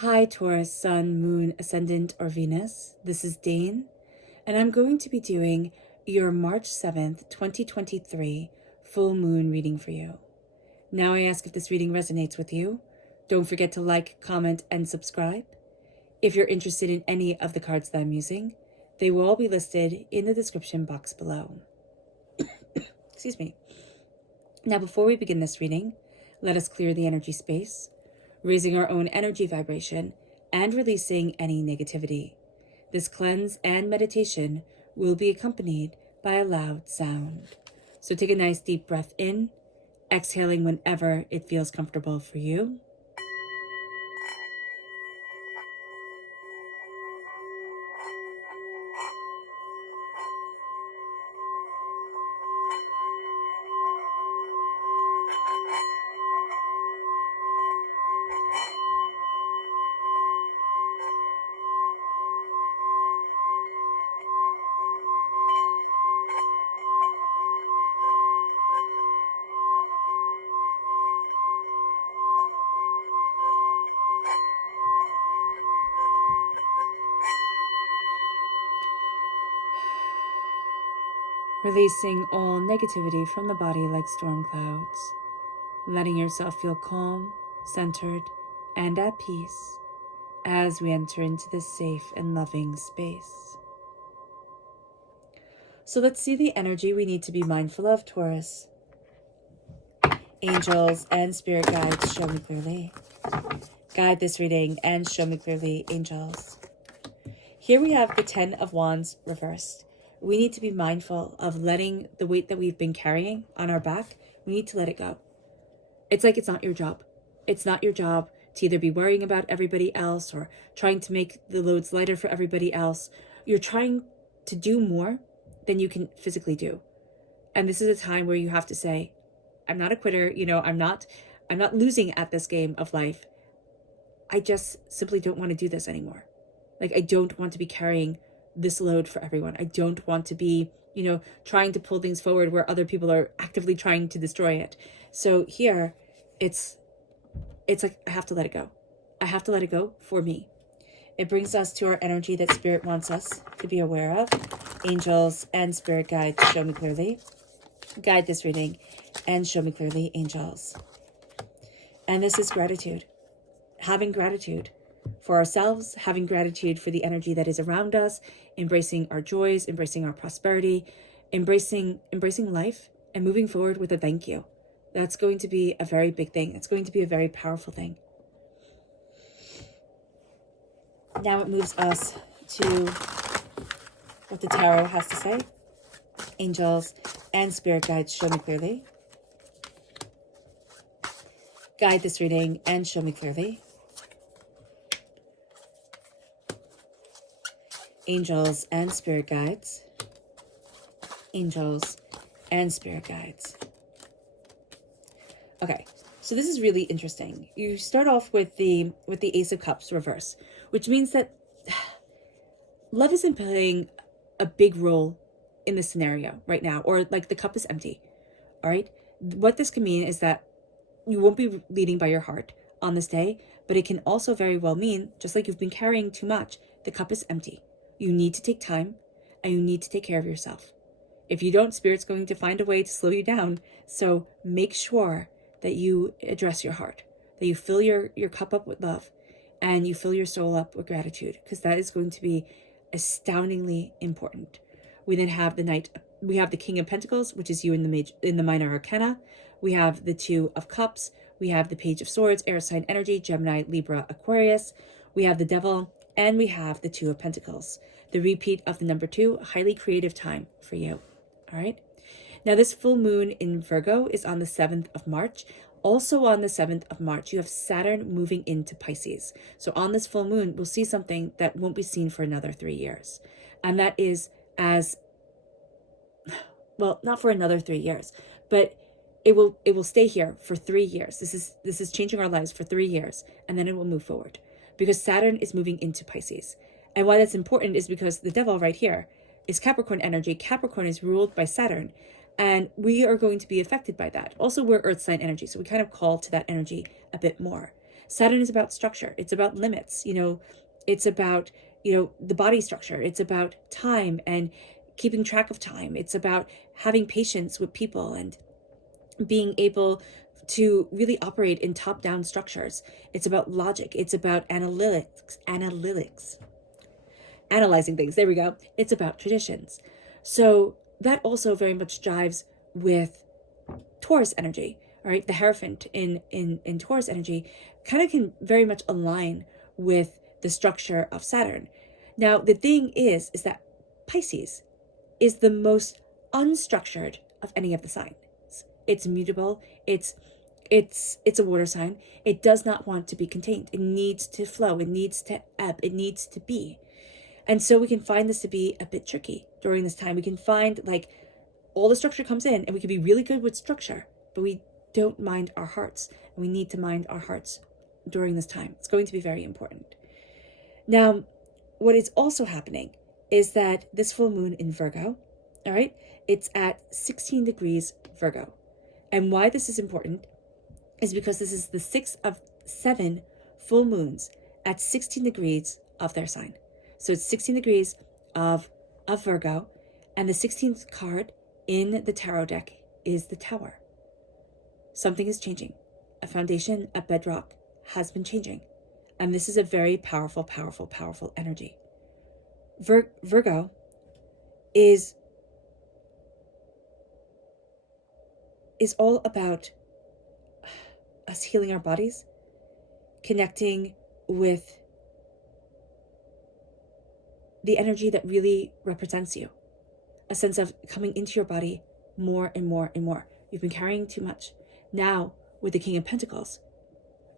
Hi Taurus, Sun, Moon, Ascendant, or Venus. This is Dane, and I'm going to be doing your March 7th, 2023 full moon reading for you. Now I ask if this reading resonates with you. Don't forget to like, comment, and subscribe. If you're interested in any of the cards that I'm using, they will all be listed in the description box below. Excuse me. Now before we begin this reading, let us clear the energy space, raising our own energy vibration and releasing any negativity. This cleanse and meditation will be accompanied by a loud sound. So take a nice deep breath in, exhaling whenever it feels comfortable for you. Releasing all negativity from the body like storm clouds, letting yourself feel calm, centered, and at peace as we enter into this safe and loving space. So let's see the energy we need to be mindful of, Taurus. Angels and spirit guides, show me clearly. Guide this reading and show me clearly, angels. Here we have the 10 of Wands reversed. We need to be mindful of letting the weight that we've been carrying on our back, we need to let it go. It's like it's not your job. It's not your job to either be worrying about everybody else or trying to make the loads lighter for everybody else. You're trying to do more than you can physically do. And this is a time where you have to say, I'm not a quitter, I'm not losing at this game of life. I just simply don't want to do this anymore. Like, I don't want to be carrying this load for everyone. I don't want to be, trying to pull things forward where other people are actively trying to destroy it. So here, it's like, I have to let it go. I have to let it go for me. It brings us to our energy that Spirit wants us to be aware of. Angels and spirit guides, show me clearly. Guide this reading and show me clearly, angels. And this is gratitude. Having gratitude for ourselves, having gratitude for the energy that is around us, embracing our joys, embracing our prosperity, embracing life, and moving forward with a thank you. That's going to be a very big thing. It's going to be a very powerful thing. Now it moves us to what the tarot has to say. Angels and spirit guides, show me clearly. Guide this reading and show me clearly. Angels and spirit guides. Angels and spirit guides. Okay, so this is really interesting. You start off with the Ace of Cups reverse, which means that love isn't playing a big role in this scenario right now, or like the cup is empty. All right, what this can mean is that you won't be leading by your heart on this day, but it can also very well mean, just like you've been carrying too much, the cup is empty. You need to take time and you need to take care of yourself. If you don't, Spirit's going to find a way to slow you down. So make sure that you address your heart, that you fill your cup up with love and you fill your soul up with gratitude, because that is going to be astoundingly important. We then have we have the King of Pentacles, which is you in the minor arcana. We have the Two of Cups. We have the Page of Swords, air sign energy, Gemini, Libra, Aquarius. We have the Devil, and we have the Two of Pentacles. The repeat of the number 2, highly creative time for you. All right. Now this full moon in Virgo is on the 7th of March. Also on the 7th of March, you have Saturn moving into Pisces. So on this full moon, we'll see something that won't be seen for another 3 years. And that is not for another 3 years, but it will stay here for 3 years. This is changing our lives for 3 years, and then it will move forward because Saturn is moving into Pisces. And why that's important is because the Devil right here is Capricorn energy. Capricorn is ruled by Saturn, and we are going to be affected by that. Also, we're Earth sign energy, so we kind of call to that energy a bit more. Saturn is about structure. It's about limits. It's about, the body structure. It's about time and keeping track of time. It's about having patience with people and being able to really operate in top-down structures. It's about logic. It's about analytics, analyzing things. There we go. It's about traditions. So that also very much jives with Taurus energy, all right? The Hierophant in Taurus energy kind of can very much align with the structure of Saturn. Now, the thing is that Pisces is the most unstructured of any of the signs. It's mutable. It's a water sign. It does not want to be contained. It needs to flow. It needs to ebb. It needs to be. And so we can find this to be a bit tricky during this time. We can find like all the structure comes in and we can be really good with structure, but we don't mind our hearts. And we need to mind our hearts during this time. It's going to be very important. Now, what is also happening is that this full moon in Virgo, all right, it's at 16 degrees Virgo. And why this is important is because this is the 6th of 7 full moons at 16 degrees of their sign. So it's 16 degrees of Virgo, and the 16th card in the tarot deck is the Tower. Something is changing. A foundation, a bedrock has been changing. And this is a very powerful, powerful, powerful energy. Virgo is all about us healing our bodies, connecting with the energy that really represents you, a sense of coming into your body more and more and more. You've been carrying too much. Now, with the King of Pentacles,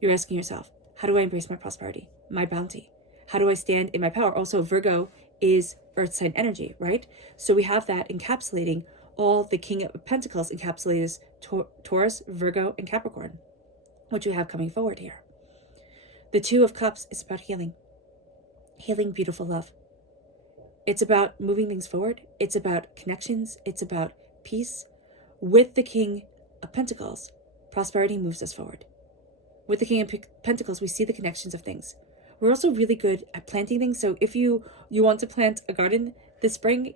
you're asking yourself, how do I embrace my prosperity, my bounty? How do I stand in my power? Also, Virgo is earth sign energy, right? So we have that encapsulating all the King of Pentacles encapsulates Taurus, Virgo, and Capricorn, which we have coming forward here. The Two of Cups is about healing, beautiful love. It's about moving things forward. It's about connections. It's about peace. With the King of Pentacles, prosperity moves us forward. With the King of Pentacles, we see the connections of things. We're also really good at planting things. So if you want to plant a garden this spring,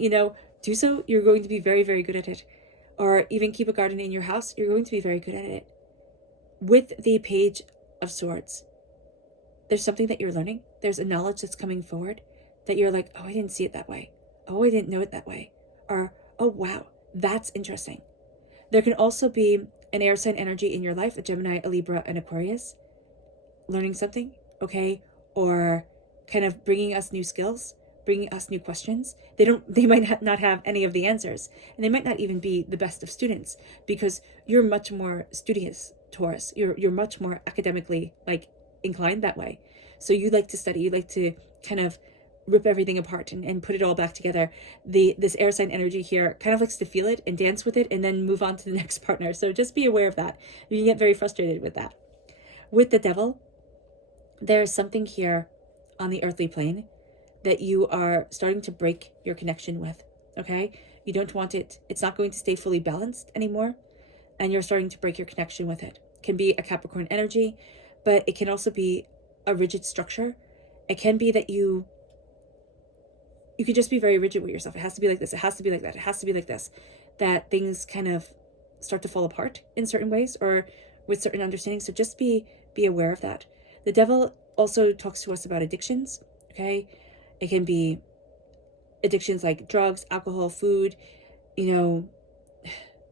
do so. You're going to be very, very good at it. Or even keep a garden in your house. You're going to be very good at it. With the Page of Swords, there's something that you're learning. There's a knowledge that's coming forward that you're like, oh, I didn't see it that way. Oh, I didn't know it that way. Or, oh, wow, that's interesting. There can also be an air sign energy in your life, a Gemini, a Libra, an Aquarius, learning something, okay? Or kind of bringing us new skills, bringing us new questions. They might not have any of the answers, and they might not even be the best of students because you're much more studious, Taurus. You're much more academically inclined that way. So you like to study, you like to kind of rip everything apart and put it all back together. This air sign energy here kind of likes to feel it and dance with it and then move on to the next partner. So just be aware of that. You can get very frustrated with that. With the Devil, there's something here on the earthly plane that you are starting to break your connection with, okay? You don't want it. It's not going to stay fully balanced anymore, and you're starting to break your connection with it. It can be a Capricorn energy, but it can also be a rigid structure. It can be that you can just be very rigid with yourself. It has to be like this. It has to be like that. It has to be like this. That things kind of start to fall apart in certain ways or with certain understandings. So just be aware of that. The Devil also talks to us about addictions, okay? It can be addictions like drugs, alcohol, food,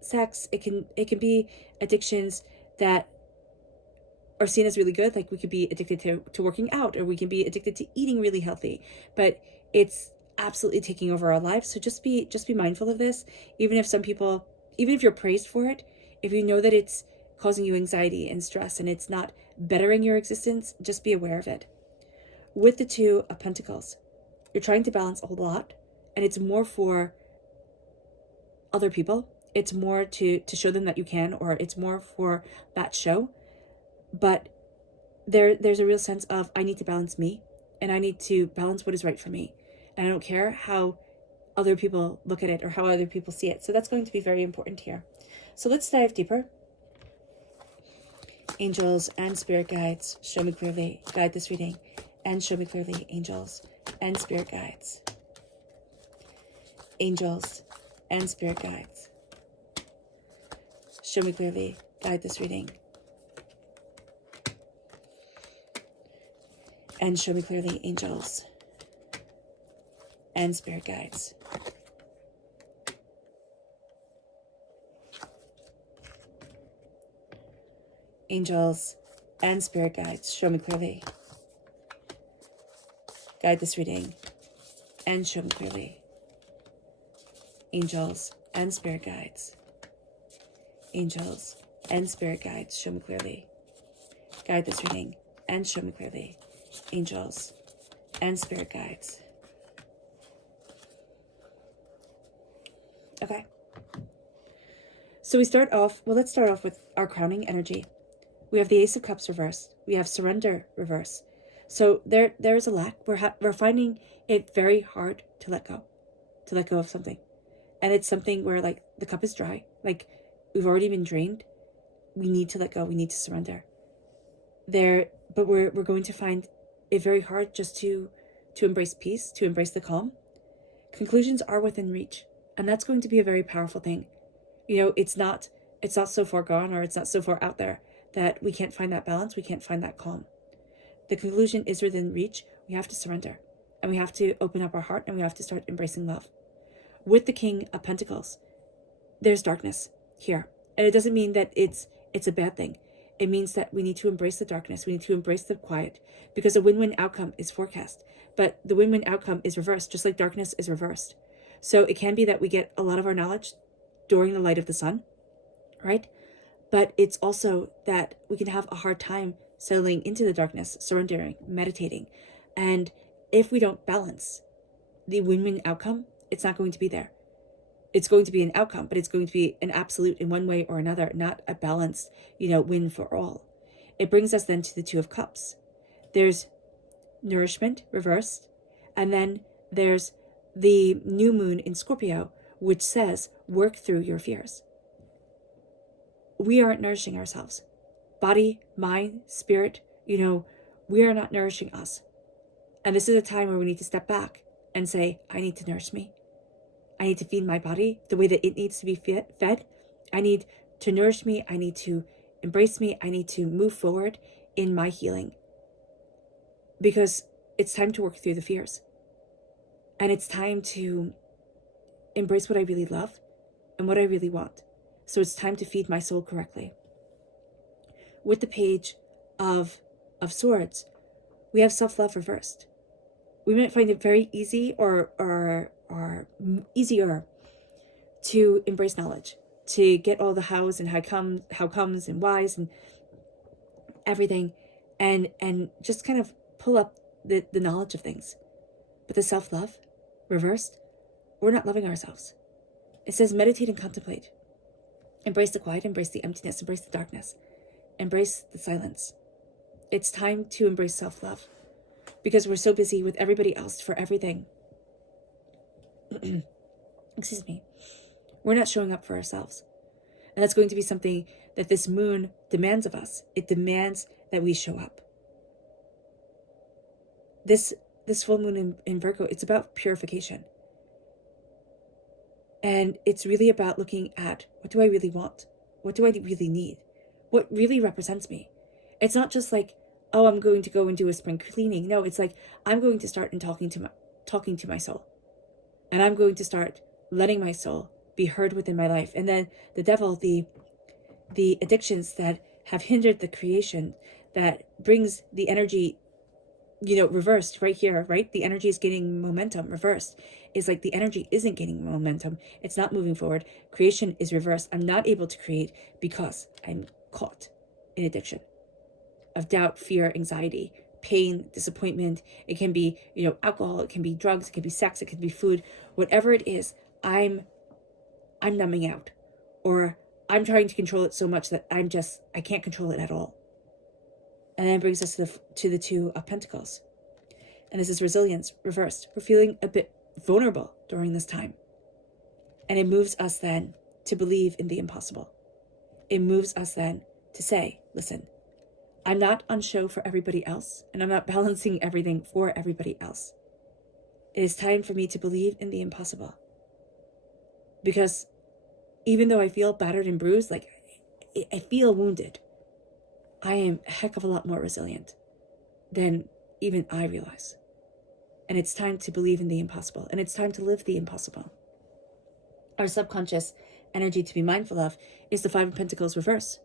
sex. It can be addictions that are seen as really good. Like we could be addicted to working out, or we can be addicted to eating really healthy, but it's absolutely taking over our lives. So just be mindful of this. Even if you're praised for it, if you know that it's causing you anxiety and stress and it's not bettering your existence, just be aware of it. With the Two of Pentacles, you're trying to balance a lot, and it's more for other people. It's more to show them that you can, or it's more for that show. But there's a real sense of, I need to balance me, and I need to balance what is right for me. And I don't care how other people look at it or how other people see it. So that's going to be very important here. So let's dive deeper Angels and spirit guides, show me clearly. Guide this reading and show me clearly, angels and spirit guides. Angels and spirit guides, show me clearly. Guide this reading and show me clearly, angels and spirit guides. Angels and spirit guides, show me clearly. Guide this reading and show me clearly. Angels and spirit guides. Angels and spirit guides, show me clearly. Guide this reading and show me clearly. Angels and spirit guides. Okay. So we start off, well, let's start off with our crowning energy. We have the Ace of Cups reversed. We have surrender reversed. So there's a lack. We're finding it very hard to let go of something. And it's something where like the cup is dry, like we've already been drained. We need to let go. We need to surrender. But we're going to find it very hard just to embrace peace, to embrace the calm. Conclusions are within reach, and that's going to be a very powerful thing. You know, it's not so far gone, or it's not so far out there that we can't find that balance, we can't find that calm. The conclusion is within reach. We have to surrender, and we have to open up our heart, and we have to start embracing love. With the King of Pentacles, there's darkness here, and it doesn't mean that it's a bad thing. It means that we need to embrace the darkness. We need to embrace the quiet, because a win-win outcome is forecast, but the win-win outcome is reversed, just like darkness is reversed. So it can be that we get a lot of our knowledge during the light of the sun, right? But it's also that we can have a hard time settling into the darkness, surrendering, meditating. And if we don't balance the win-win outcome, it's not going to be there. It's going to be an outcome, but it's going to be an absolute in one way or another, not a balanced, win for all. It brings us then to the Two of Cups. There's nourishment reversed, and then there's the new moon in Scorpio, which says, work through your fears. We aren't nourishing ourselves. Body, mind, spirit, we are not nourishing us. And this is a time where we need to step back and say, I need to nourish me. I need to feed my body the way that it needs to be fed. I need to nourish me. I need to embrace me. I need to move forward in my healing. Because it's time to work through the fears. And it's time to embrace what I really love and what I really want. So it's time to feed my soul correctly. With the Page of Swords, we have self-love reversed. We might find it very easy or easier to embrace knowledge, to get all the hows and how comes and whys and everything, and just kind of pull up the knowledge of things. But the self-love reversed, we're not loving ourselves. It says meditate and contemplate. Embrace the quiet, embrace the emptiness, embrace the darkness, embrace the silence. It's time to embrace self-love, because we're so busy with everybody else for everything. Excuse me. We're not showing up for ourselves. And that's going to be something that this moon demands of us. It demands that we show up. This full moon in Virgo, it's about purification. And it's really about looking at, what do I really want? What do I really need? What really represents me? It's not just like, oh, I'm going to go and do a spring cleaning. No, it's like, I'm going to start talking to my soul. And I'm going to start letting my soul be heard within my life. And then the devil, the addictions that have hindered the creation, that brings the energy, reversed right here, right? The energy is gaining momentum, reversed. Is like the energy isn't gaining momentum. It's not moving forward. Creation is reversed. I'm not able to create because I'm caught in addiction of doubt, fear, anxiety, pain, disappointment. It can be, alcohol, it can be drugs, it can be sex, it can be food, whatever it is. I'm numbing out, or I'm trying to control it so much that I can't control it at all. And then it brings us to the Two of Pentacles. And this is resilience reversed. We're feeling a bit vulnerable during this time. And it moves us then to believe in the impossible. It moves us then to say, listen, I'm not on show for everybody else, and I'm not balancing everything for everybody else. It is time for me to believe in the impossible. Because even though I feel battered and bruised, like I feel wounded, I am a heck of a lot more resilient than even I realize. And it's time to believe in the impossible, and it's time to live the impossible. Our subconscious energy to be mindful of is the Five of Pentacles reverse.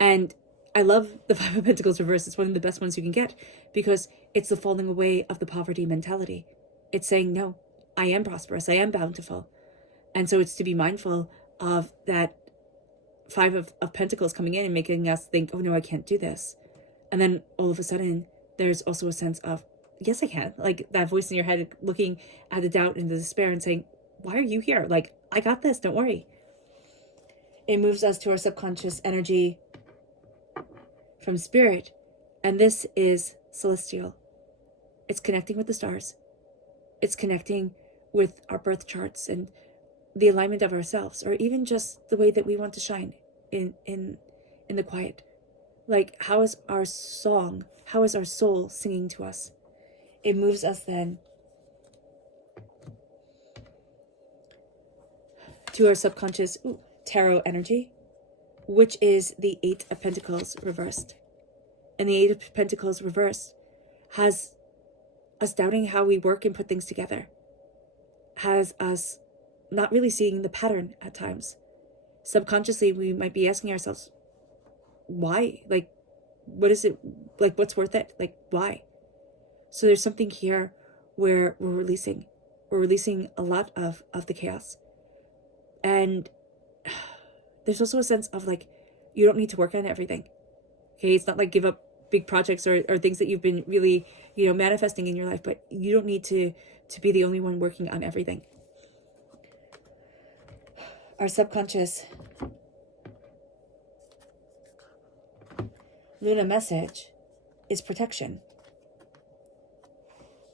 And I love the Five of Pentacles reverse. It's one of the best ones you can get because it's the falling away of the poverty mentality. It's saying, no, I am prosperous, I am bountiful. And so it's to be mindful of that Five of Pentacles coming in and making us think, oh no, I can't do this. And then all of a sudden, there's also a sense of, yes, I can. Like that voice in your head looking at the doubt and the despair and saying, why are you here? Like, I got this, don't worry. It moves us to our subconscious energy from spirit. And this is celestial. It's connecting with the stars. It's connecting with our birth charts and the alignment of ourselves, or even just the way that we want to shine in the quiet. Like, how is our song, how is our soul singing to us? It moves us then to our subconscious tarot energy, which is the Eight of Pentacles reversed. And the Eight of Pentacles reversed has us doubting how we work and put things together, has us not really seeing the pattern at times. Subconsciously, we might be asking ourselves, why? Like, what is it? Like, what's worth it? Like, why? So there's something here where we're releasing a lot of the chaos. And there's also a sense of like, you don't need to work on everything. Okay, it's not like give up big projects or things that you've been really, manifesting in your life, but you don't need to be the only one working on everything. Our subconscious Luna message is protection.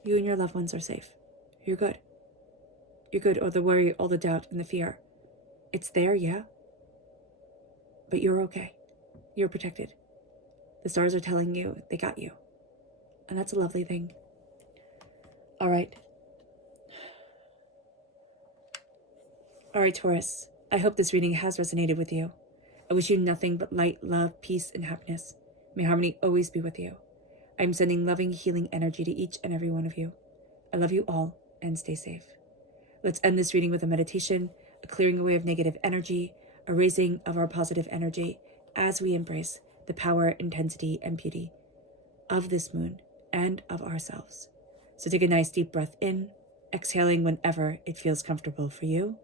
You and your loved ones are safe. You're good. You're good. All the worry, all the doubt, and the fear. It's there, yeah. But you're okay. You're protected. The stars are telling you they got you. And that's a lovely thing. All right. All right, Taurus. I hope this reading has resonated with you. I wish you nothing but light, love, peace, and happiness. May harmony always be with you. I'm sending loving, healing energy to each and every one of you. I love you all, and stay safe. Let's end this reading with a meditation, a clearing away of negative energy, a raising of our positive energy as we embrace the power, intensity, and beauty of this moon and of ourselves. So take a nice deep breath in, exhaling whenever it feels comfortable for you.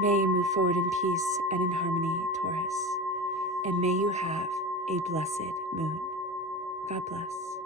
May you move forward in peace and in harmony, Taurus. And may you have a blessed moon. God bless.